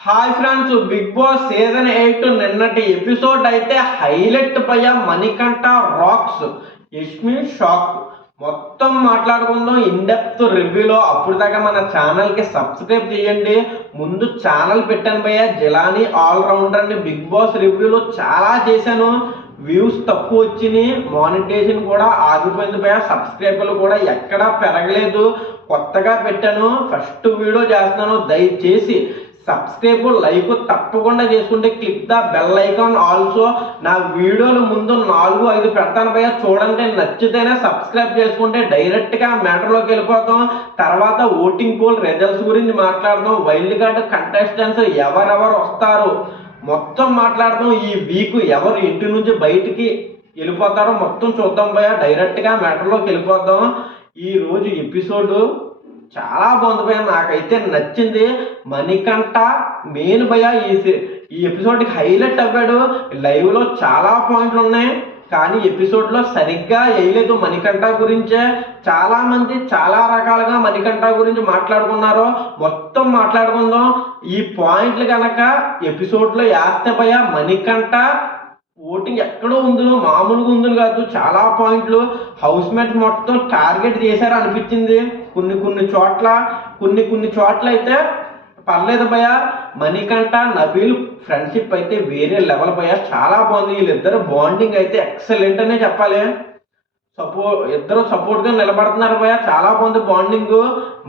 Hi friends, Bigg Boss season 8 నిన్నటి episode అయితే highlight పయ్యా. Manikanta rocks, Yashmi shock. మొత్తం మాట్లాడుకుందాం ఇన్ డెప్త్ రివ్యూలో. అప్పుడు దాకా మన ఛానల్కి సబ్స్క్రైబ్ చేయండి. ముందు ఛానల్ పెట్టాను భయ్యా, జిలానీ ఆల్రౌండర్ అని. బిగ్ బాస్ రివ్యూలో చాలా చేశాను, వ్యూస్ తక్కువ వచ్చినాయి, మానిటైజేషన్ కూడా ఆగిపోయింది భయ్యా. సబ్స్క్రైబర్లు కూడా ఎక్కడా పెరగలేదు. కొత్తగా పెట్టాను, ఫస్ట్ వీడియో చేస్తున్నాను. దయచేసి సబ్స్క్రైబ్ లైక్ తప్పకుండా చేసుకుంటే click the bell icon also. నా వీడియోలు ముందు 4-5 పెడతాను భయ్యా, చూడండి. నచ్చితేనే సబ్స్క్రైబ్ చేసుకుంటే డైరెక్ట్గా మ్యాటర్లోకి వెళ్ళిపోతాం. తర్వాత ఓటింగ్ పోల్ రిజల్ట్స్ గురించి మాట్లాడదాం. వైల్డ్ కార్డ్ కంటెస్టెంట్స్ ఎవరెవరు వస్తారు మొత్తం మాట్లాడదాం. ఈ వీక్ ఎవరు ఇంటి నుంచి బయటికి వెళ్ళిపోతారో మొత్తం చూద్దాం భయ్యా. డైరెక్ట్గా మ్యాటర్లోకి వెళ్ళిపోతాం. ఈ రోజు ఎపిసోడ్ చాలా బాగుంది భయ్యా, నాకైతే నచ్చింది. మణికంఠ మెయిన్ భయ్యా ఈ ఎపిసోడ్కి హైలైట్ అవ్వాడు. లైవ్లో చాలా పాయింట్లు ఉన్నాయి, కానీ ఎపిసోడ్లో సరిగ్గా వేయలేదు మణికంఠ గురించే. చాలా మంది చాలా రకాలుగా మణికంఠ గురించి మాట్లాడుకున్నారు, మొత్తం మాట్లాడుకుందాం. ఈ పాయింట్లు కనుక ఎపిసోడ్లో వేస్తే భయ్యా, మణికంఠ ఓటింగ్ ఎక్కడో ఉందో, మామూలుగా ఉందో కాదు. చాలా పాయింట్లు హౌస్ మేట్స్ మొత్తం టార్గెట్ చేశారు అనిపించింది. కొన్ని చోట్ల అయితే పర్లేదు భయ్యా. మణికంఠ నబీల్ ఫ్రెండ్షిప్ అయితే వేరే లెవెల్ భయ్యా, చాలా బాగుంది. వీళ్ళిద్దరు బాండింగ్ అయితే ఎక్సలెంట్ అనే చెప్పాలి. ఇద్దరు సపోర్ట్గా నిలబడుతున్నారు భయ్యా, చాలా బాగుంది బాండింగ్.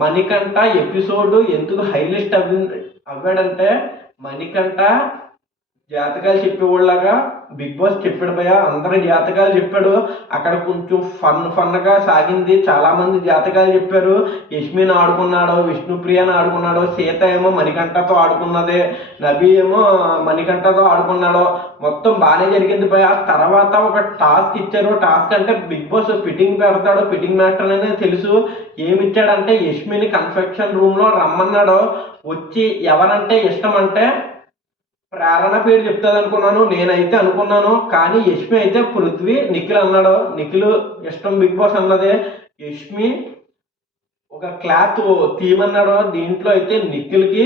మణికంఠ ఎపిసోడ్ ఎందుకు హైలైట్ అవ్వాడంటే, మణికంఠ జాతకాలు చెప్పేవాళ్ళగా బిగ్ బాస్ చెప్పాడు భయ్యా. అందరి జాతకాలు చెప్పాడు. అక్కడ కొంచెం ఫన్గా సాగింది. చాలా మంది జాతకాలు చెప్పారు. యష్మిని ఆడుకున్నాడు, విష్ణుప్రియని ఆడుకున్నాడు, సీత ఏమో మణికంఠతో ఆడుకున్నదే, నబీ ఏమో మణికంఠతో ఆడుకున్నాడు. మొత్తం బాగానే జరిగింది భయ్యా. తర్వాత ఒక టాస్క్ ఇచ్చారు. టాస్క్ అంటే బిగ్ బాస్ ఫిట్టింగ్ పెడతాడు, ఫిట్టింగ్ మాస్టర్ అనేది తెలుసు. ఏమి ఇచ్చాడంటే, యష్మిని కన్ఫెక్షన్ రూమ్లో రమ్మన్నాడు. వచ్చి ఎవరంటే ఇష్టం అంటే ప్రేరణ పేరు చెప్తుంది అనుకున్నాను, నేనైతే అనుకున్నాను. కానీ యష్మి అయితే పృథ్వీ, నిఖిల్ అన్నాడు. నిఖిల్ ఇష్టం బిగ్ బాస్ అన్నదే. యష్మి ఒక క్లాత్ తీయమన్నాడు. దీంట్లో అయితే నిఖిల్కి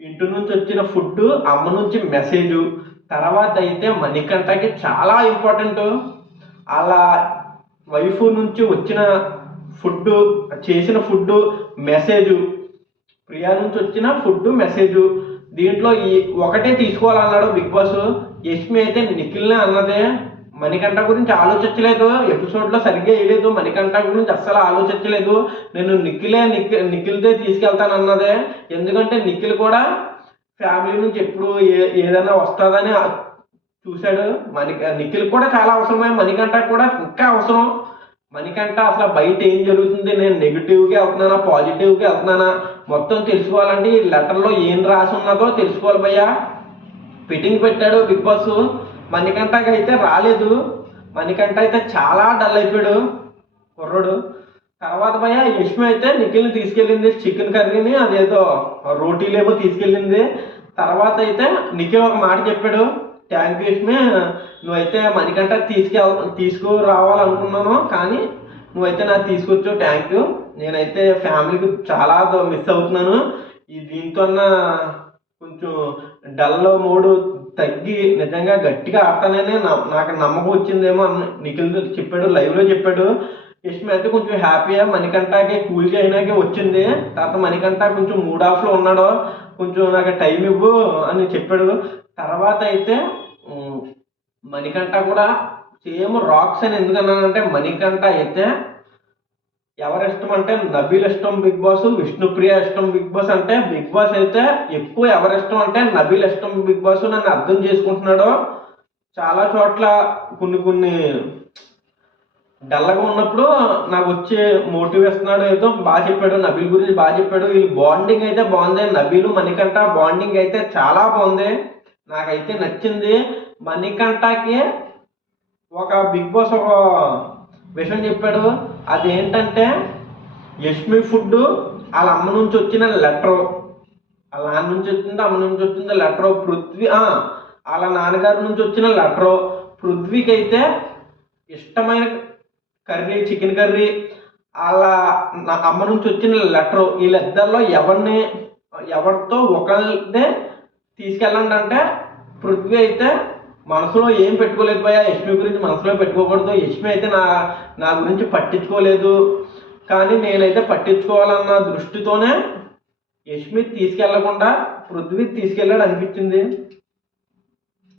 ఇంటి నుంచి వచ్చిన ఫుడ్, అమ్మ నుంచి మెసేజ్. తర్వాత అయితే మణికంఠకి చాలా ఇంపార్టెంట్, అలా వైఫ్ నుంచి వచ్చిన ఫుడ్, చేసిన ఫుడ్, మెసేజ్. ప్రియా నుంచి వచ్చిన ఫుడ్, మెసేజ్. దీంట్లో ఒకటే తీసుకోవాలన్నాడు బిగ్ బాస్. యష్మి అయితే నిఖిల్నే అన్నదే. మణికంఠ గురించి ఆలోచించలేదు, ఎపిసోడ్లో సరిగ్గా వేయలేదు. మణికంఠ గురించి అస్సలు ఆలోచించలేదు. నేను నిఖిల్దే తీసుకెళ్తానన్నదే. ఎందుకంటే నిఖిల్ కూడా ఫ్యామిలీ నుంచి ఎప్పుడు ఏదైనా వస్తుందని చూశాడు. నిఖిల్ కూడా చాలా అవసరమే, మణికంఠ కూడా ఇంకా అవసరం. మణికంఠ అసలు బయట ఏం జరుగుతుంది, నేను నెగిటివ్గా వెళ్తున్నానా పాజిటివ్గా వెళ్తున్నానా మొత్తం తెలుసుకోవాలంటే ఈ లెటర్లో ఏం రాసి ఉన్నదో తెలుసుకోవాలి భయ్యా. ఫిట్టింగ్ పెట్టాడు బిగ్ బాస్. మణికంఠకి అయితే రాలేదు. మణికంఠ అయితే చాలా డల్ అయిపోయాడు కుర్రోడు. తర్వాత భయ్యా యష్మి అయితే నిఖిల్ని తీసుకెళ్ళింది, చికెన్ కర్రీని అదేదో రోటీలేమో తీసుకెళ్ళింది. తర్వాత అయితే నిఖిల్ ఒక మాట చెప్పాడు, థ్యాంక్ యూ యష్మి, నువ్వైతే మణికంఠ తీసుకురావాలనుకున్నాను, కానీ నువ్వైతే నాకు తీసుకొచ్చావు, థ్యాంక్ యూ. నేనైతే ఫ్యామిలీకి చాలా మిస్ అవుతున్నాను. దీంతో కొంచెం డల్ మూడు తగ్గి నిజంగా గట్టిగా ఆడతానని నాకు నమ్మకం వచ్చిందేమో అని నిఖిల్ చెప్పాడు, లైవ్లో చెప్పాడు. యష్మి అయితే కొంచెం హ్యాపీగా మణికంఠకి కూల్ చేయడానికి వచ్చింది. తర్వాత మణికంఠ కొంచెం మూడ్ ఆఫ్లో ఉన్నాడు, కొంచెం నాకు టైం ఇవ్వు అని చెప్పాడు. తర్వాత అయితే మణికంఠ కూడా సేమ్ రాక్స్ అని ఎందుకన్నానంటే, మణికంఠ అయితే ఎవరి ఇష్టం అంటే నబీల్ ఇష్టం బిగ్ బాస్, విష్ణుప్రియ ఇష్టం బిగ్ బాస్. అంటే బిగ్ బాస్ అయితే ఎక్కువ ఎవరి ఇష్టం అంటే నబీల్ ఇష్టం బిగ్ బాస్. నన్ను అర్థం చేసుకుంటున్నాడు. చాలా చోట్ల కొన్ని డల్గా ఉన్నప్పుడు నాకు వచ్చి మోటివేస్తున్నాడు, ఏదో బాగా చెప్పాడు, నబీల్ గురించి బాగా చెప్పాడు. వీళ్ళు బాండింగ్ అయితే బాగుంది. నబీలు మణికంఠ బాండింగ్ అయితే చాలా బాగుంది, నాకైతే నచ్చింది. మణికంఠకి ఒక బిగ్ బాస్ ఒక విషయం చెప్పాడు, అదేంటంటే యష్మి ఫుడ్ వాళ్ళ అమ్మ నుంచి వచ్చిన లెటరు, వాళ్ళ నాన్న నుంచి వచ్చింది, అమ్మ నుంచి వచ్చింది లెటరు. పృథ్వీ వాళ్ళ నాన్నగారి నుంచి వచ్చిన లెటరు. పృథ్వీకి అయితే ఇష్టమైన కర్రీ, చికెన్ కర్రీ, వాళ్ళ అమ్మ నుంచి వచ్చిన లెటరు. వీళ్ళిద్దరిలో ఎవరితో ఒకరిదే తీసుకెళ్ళండి అంటే పృథ్వీ అయితే మనసులో ఏం పెట్టుకోలేదు భయ్యా, యష్మి గురించి మనసులో పెట్టుకోకూడదు, యష్మి అయితే నా గురించి పట్టించుకోలేదు, కానీ నేనైతే పట్టించుకోవాలన్న దృష్టితోనే యష్మి తీసుకెళ్లకుండా పృథ్వీ తీసుకెళ్ళాడు అనిపించింది.